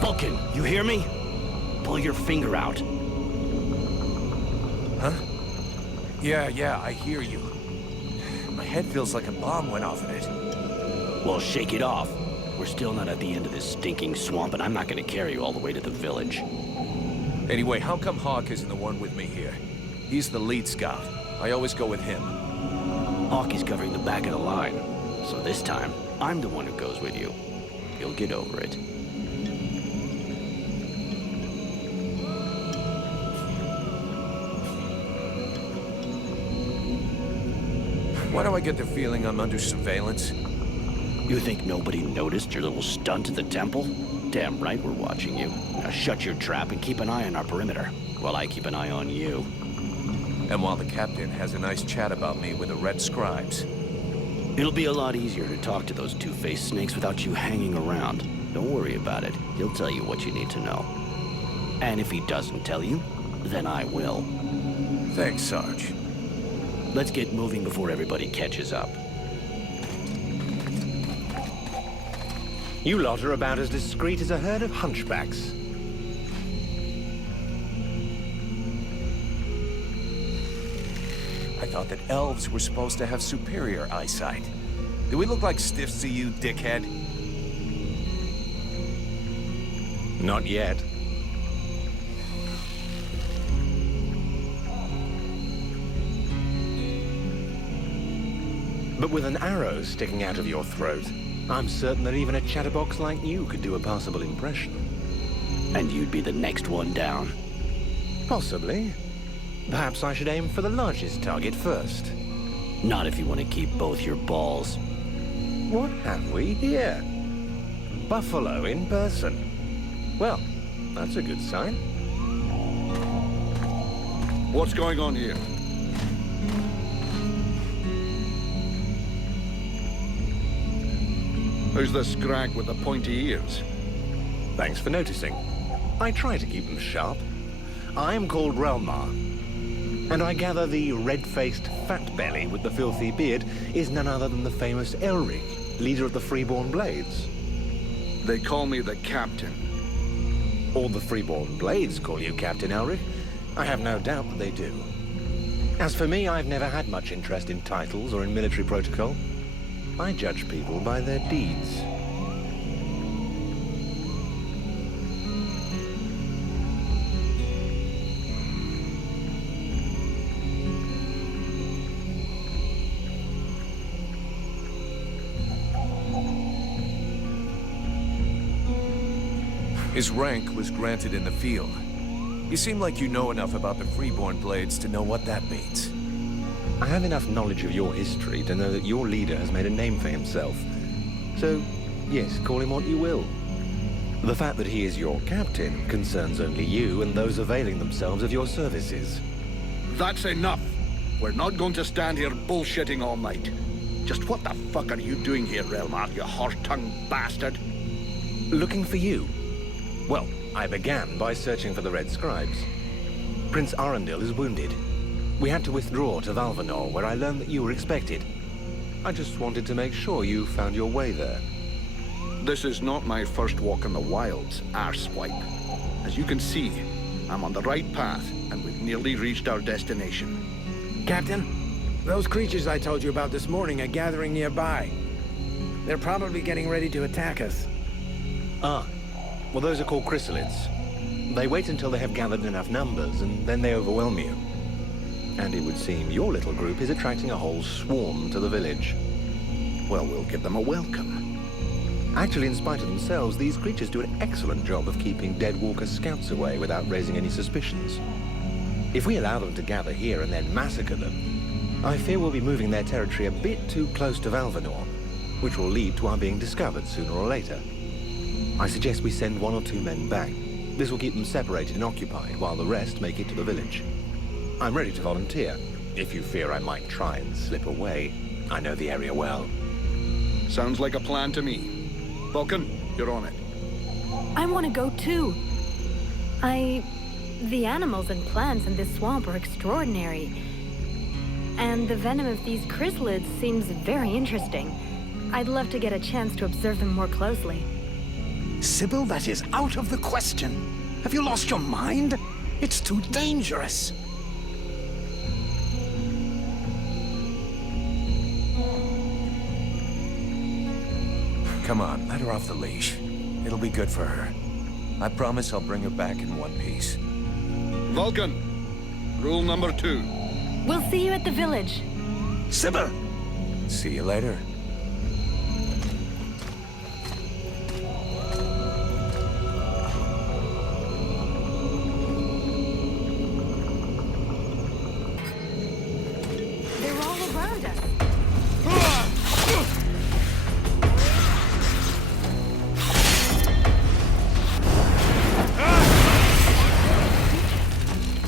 Vulcan, you hear me? Pull your finger out. Huh? Yeah, I hear you. My head feels like a bomb went off in it. Well, shake it off. We're still not at the end of this stinking swamp, and I'm not gonna carry you all the way to the village. Anyway, how come Hawk isn't the one with me here? He's the lead scout. I always go with him. Hawk is covering the back of the line, so this time, I'm the one who goes with you. You'll get over it. Why do I get the feeling I'm under surveillance? You think nobody noticed your little stunt at the temple? Damn right we're watching you. Now shut your trap and keep an eye on our perimeter, while I keep an eye on you. And while the captain has a nice chat about me with the Red Scribes. It'll be a lot easier to talk to those two-faced snakes without you hanging around. Don't worry about it. He'll tell you what you need to know. And if he doesn't tell you, then I will. Thanks, Sarge. Let's get moving before everybody catches up. You lot are about as discreet as a herd of hunchbacks. I thought that elves were supposed to have superior eyesight. Do we look like stiffs to you, dickhead? Not yet. But with an arrow sticking out of your throat, I'm certain that even a chatterbox like you could do a passable impression. And you'd be the next one down. Possibly. Perhaps I should aim for the largest target first. Not if you want to keep both your balls. What have we here? Buffalo in person. Well, that's a good sign. What's going on here? Who's the scrag with the pointy ears? Thanks for noticing. I try to keep them sharp. I'm called Relmar, and I gather the red-faced fat belly with the filthy beard is none other than the famous Elric, leader of the Freeborn Blades. They call me the Captain. All the Freeborn Blades call you Captain Elric. I have no doubt that they do. As for me, I've never had much interest in titles or in military protocol. I judge people by their deeds. His rank was granted in the field. You seem like you know enough about the Freeborn Blades to know what that means. I have enough knowledge of your history to know that your leader has made a name for himself. So, yes, call him what you will. The fact that he is your captain concerns only you and those availing themselves of your services. That's enough! We're not going to stand here bullshitting all night. Just what the fuck are you doing here, Relmar, you horse-tongued bastard? Looking for you. Well, I began by searching for the Red Scribes. Prince Arundel is wounded. We had to withdraw to Valvanor, where I learned that you were expected. I just wanted to make sure you found your way there. This is not my first walk in the wilds, arswipe. As you can see, I'm on the right path, and we've nearly reached our destination. Captain, those creatures I told you about this morning are gathering nearby. They're probably getting ready to attack us. Ah, well, those are called chrysalids. They wait until they have gathered enough numbers, and then they overwhelm you. And it would seem your little group is attracting a whole swarm to the village. Well, we'll give them a welcome. Actually, in spite of themselves, these creatures do an excellent job of keeping Deadwalker scouts away without raising any suspicions. If we allow them to gather here and then massacre them, I fear we'll be moving their territory a bit too close to Valvanor, which will lead to our being discovered sooner or later. I suggest we send 1 or 2 men back. This will keep them separated and occupied while the rest make it to the village. I'm ready to volunteer, if you fear I might try and slip away. I know the area well. Sounds like a plan to me. Vulcan, you're on it. I want to go too. The animals and plants in this swamp are extraordinary. And the venom of these chrysalids seems very interesting. I'd love to get a chance to observe them more closely. Sybil, that is out of the question. Have you lost your mind? It's too dangerous. Come on, let her off the leash. It'll be good for her. I promise I'll bring her back in one piece. Vulcan, rule number 2. We'll see you at the village. Sybil! See you later. They're all around us.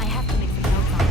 I have to make some notes on it.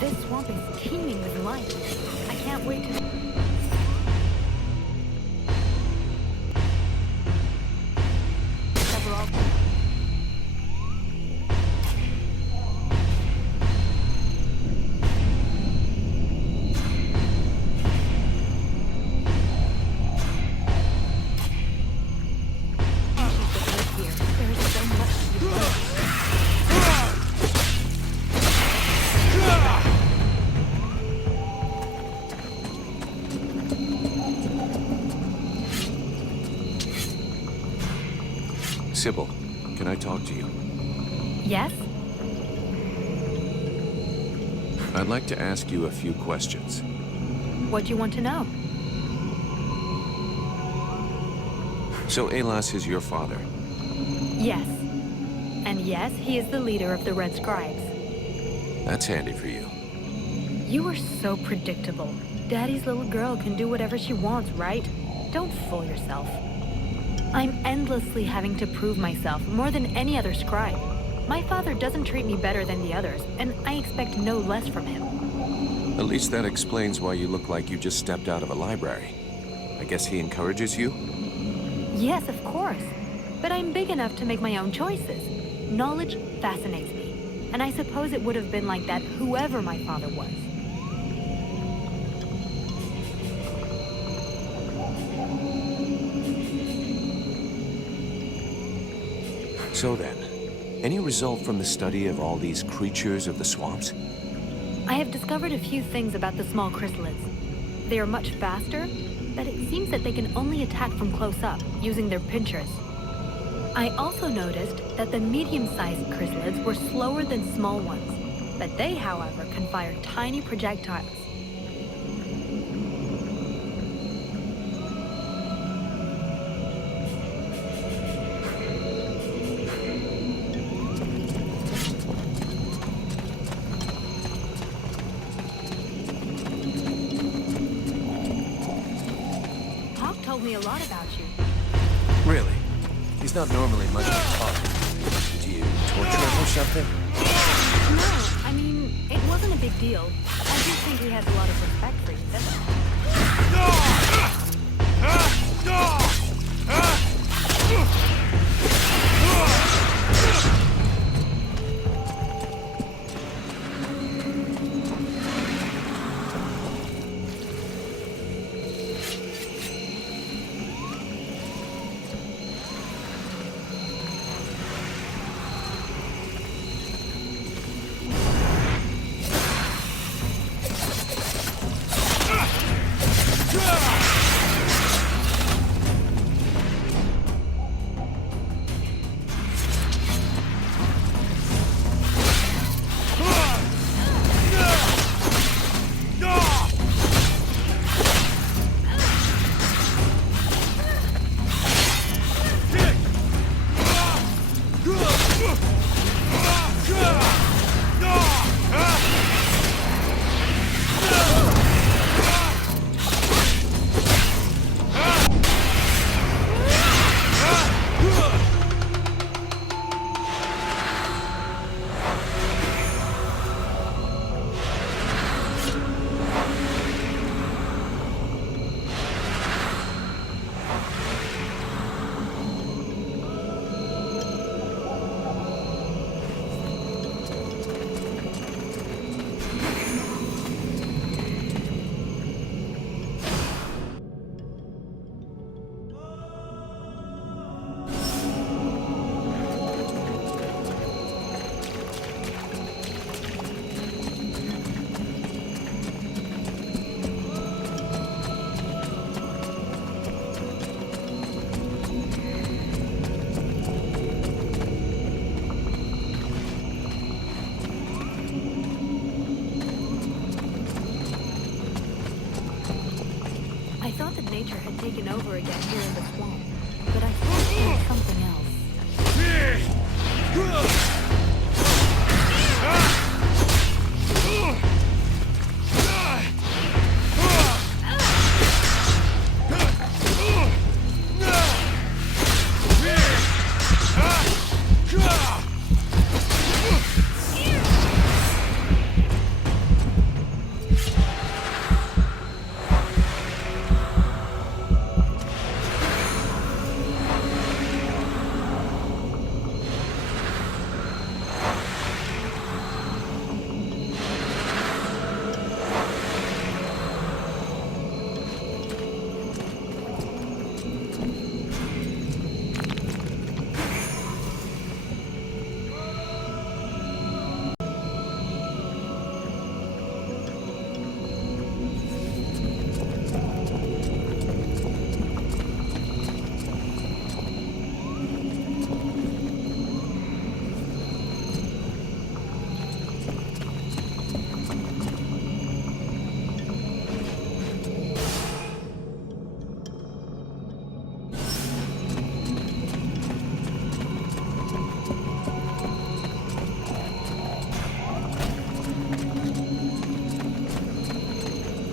This swamp is teeming with life. I can't wait to... Cover all... Here. There is so much to be learned. Sybil, can I talk to you? Yes? I'd like to ask you a few questions. What do you want to know? So Alas is your father? Yes. And yes, he is the leader of the Red Scribes. That's handy for you. You are so predictable. Daddy's little girl can do whatever she wants, right? Don't fool yourself. I'm endlessly having to prove myself more than any other scribe. My father doesn't treat me better than the others, and I expect no less from him. At least that explains why you look like you just stepped out of a library. I guess he encourages you? Yes, of course. But I'm big enough to make my own choices. Knowledge fascinates me. And I suppose it would have been like that whoever my father was. So then, any result from the study of all these creatures of the swamps? I have discovered a few things about the small chrysalids. They are much faster, but it seems that they can only attack from close up, using their pinchers. I also noticed that the medium-sized chrysalids were slower than small ones, but they, however, can fire tiny projectiles. Hawk told me a lot about you. Really? He's not normally much of a talker. Do you torture him or something? No, I mean, it wasn't a big deal. I do think he has a lot of respect for you, doesn't he? over again here in the swamp, but I thought there was something else.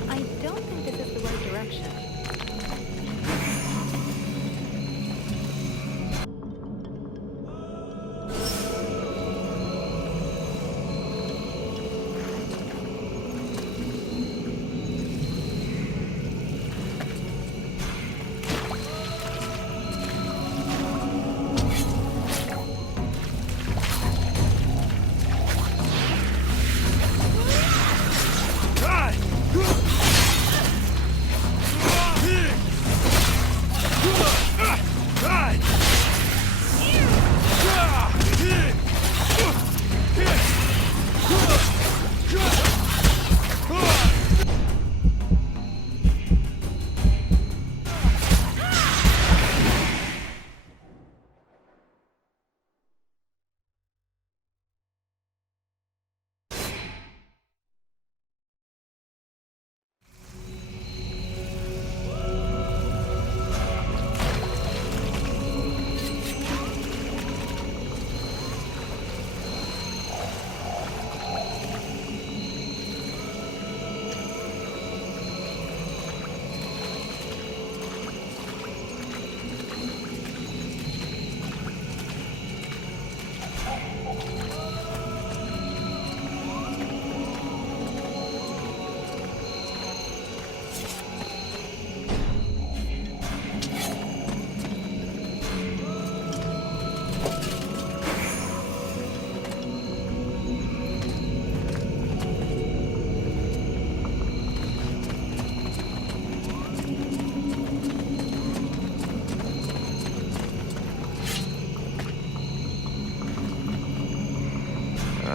I don't think this is the right direction.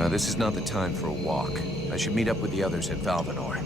This is not the time for a walk. I should meet up with the others at Valvanor.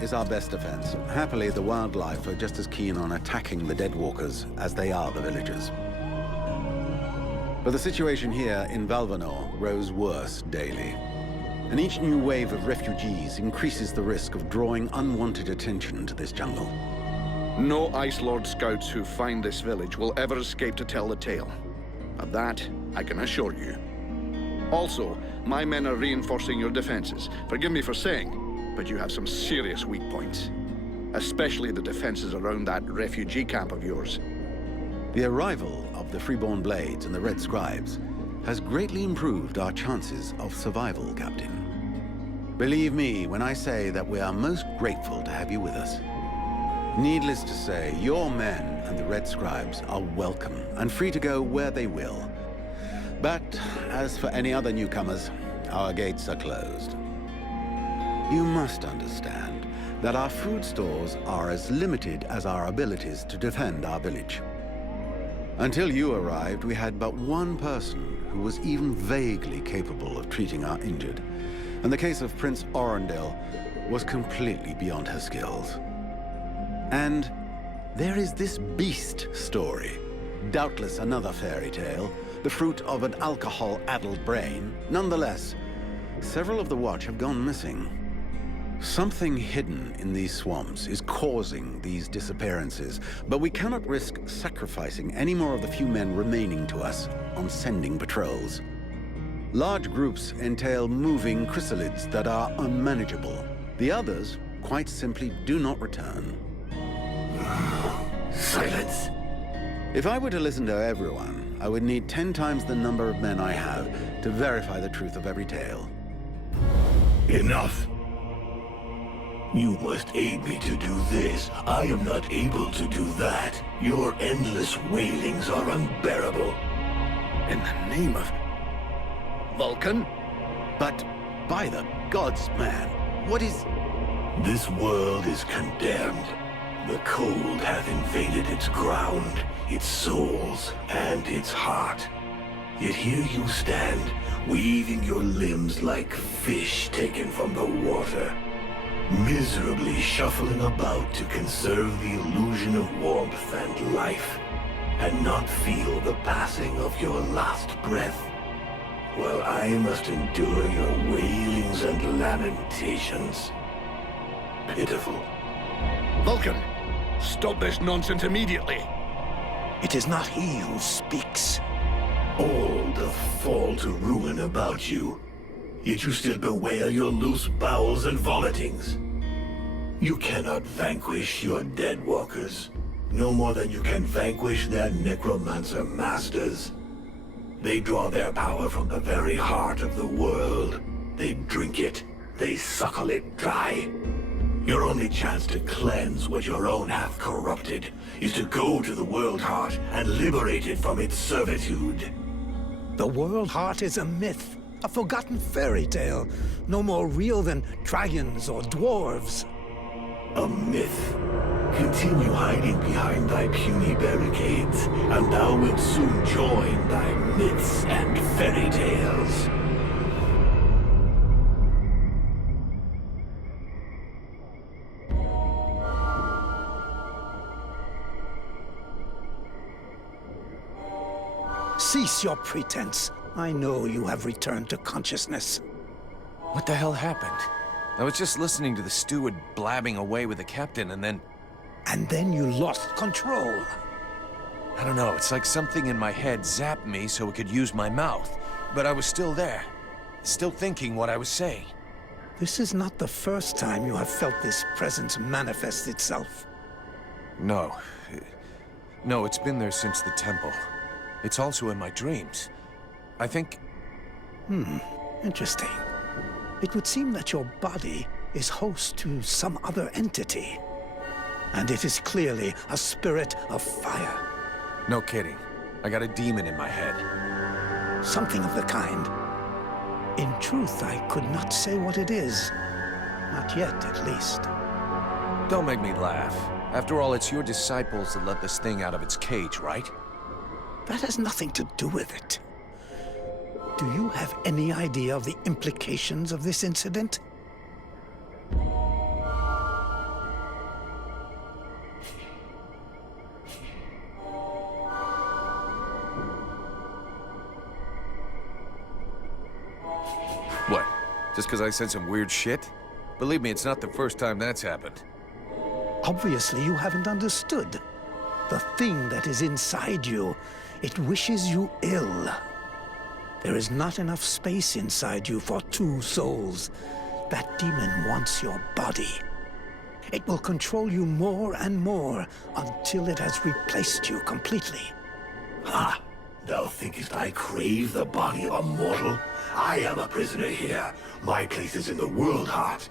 Is our best defense. Happily, the wildlife are just as keen on attacking the Deadwalkers as they are the villagers. But the situation here in Valvanor grows worse daily. And each new wave of refugees increases the risk of drawing unwanted attention to this jungle. No Ice Lord scouts who find this village will ever escape to tell the tale. Of that, I can assure you. Also, my men are reinforcing your defenses. Forgive me for saying, but you have some serious weak points. Especially the defenses around that refugee camp of yours. The arrival of the Freeborn Blades and the Red Scribes has greatly improved our chances of survival, Captain. Believe me when I say that we are most grateful to have you with us. Needless to say, your men and the Red Scribes are welcome and free to go where they will. But as for any other newcomers, our gates are closed. You must understand that our food stores are as limited as our abilities to defend our village. Until you arrived, we had but one person who was even vaguely capable of treating our injured, and the case of Prince Orendil was completely beyond her skills. And there is this beast story, doubtless another fairy tale, the fruit of an alcohol-addled brain. Nonetheless, several of the Watch have gone missing. Something hidden in these swamps is causing these disappearances, but we cannot risk sacrificing any more of the few men remaining to us on sending patrols. Large groups entail moving chrysalids that are unmanageable. The others, quite simply, do not return. Silence. If I were to listen to everyone, I would need 10 times the number of men I have to verify the truth of every tale. Enough. You must aid me to do this. I am not able to do that. Your endless wailings are unbearable. In the name of Vulcan? But by the gods, man, what is... This world is condemned. The cold hath invaded its ground, its souls, and its heart. Yet here you stand, weaving your limbs like fish taken from the water. Miserably shuffling about to conserve the illusion of warmth and life, and not feel the passing of your last breath, while I must endure your wailings and lamentations. Pitiful. Vulcan, stop this nonsense immediately. It is not he who speaks. All doth fall to ruin about you, yet you still bewail your loose bowels and vomitings. You cannot vanquish your Deadwalkers, no more than you can vanquish their necromancer masters. They draw their power from the very heart of the world. They drink it, they suckle it dry. Your only chance to cleanse what your own hath corrupted is to go to the World Heart and liberate it from its servitude. The World Heart is a myth, a forgotten fairy tale, no more real than dragons or dwarves. A myth. Continue hiding behind thy puny barricades, and thou wilt soon join thy myths and fairy tales. Cease your pretense. I know you have returned to consciousness. What the hell happened? I was just listening to the steward blabbing away with the captain, and then... And then you lost control. I don't know, it's like something in my head zapped me so it could use my mouth. But I was still there. Still thinking what I was saying. This is not the first time you have felt this presence manifest itself. No. No, it's been there since the temple. It's also in my dreams. I think... Interesting. It would seem that your body is host to some other entity. And it is clearly a spirit of fire. No kidding. I got a demon in my head. Something of the kind. In truth, I could not say what it is. Not yet, at least. Don't make me laugh. After all, it's your disciples that let this thing out of its cage, right? That has nothing to do with it. Do you have any idea of the implications of this incident? What? Just because I said some weird shit? Believe me, it's not the first time that's happened. Obviously, you haven't understood. The thing that is inside you, it wishes you ill. There is not enough space inside you for two souls. That demon wants your body. It will control you more and more until it has replaced you completely. Ha! Thou thinkest I crave the body of a mortal? I am a prisoner here. My place is in the world heart.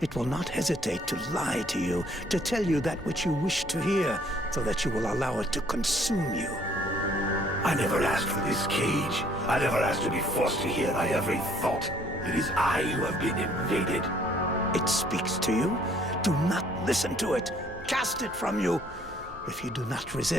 It will not hesitate to lie to you, to tell you that which you wish to hear, so that you will allow it to consume you. I never asked for this cage. I never asked to be forced to hear thy every thought. It is I who have been invaded. It speaks to you. Do not listen to it. Cast it from you. If you do not resist,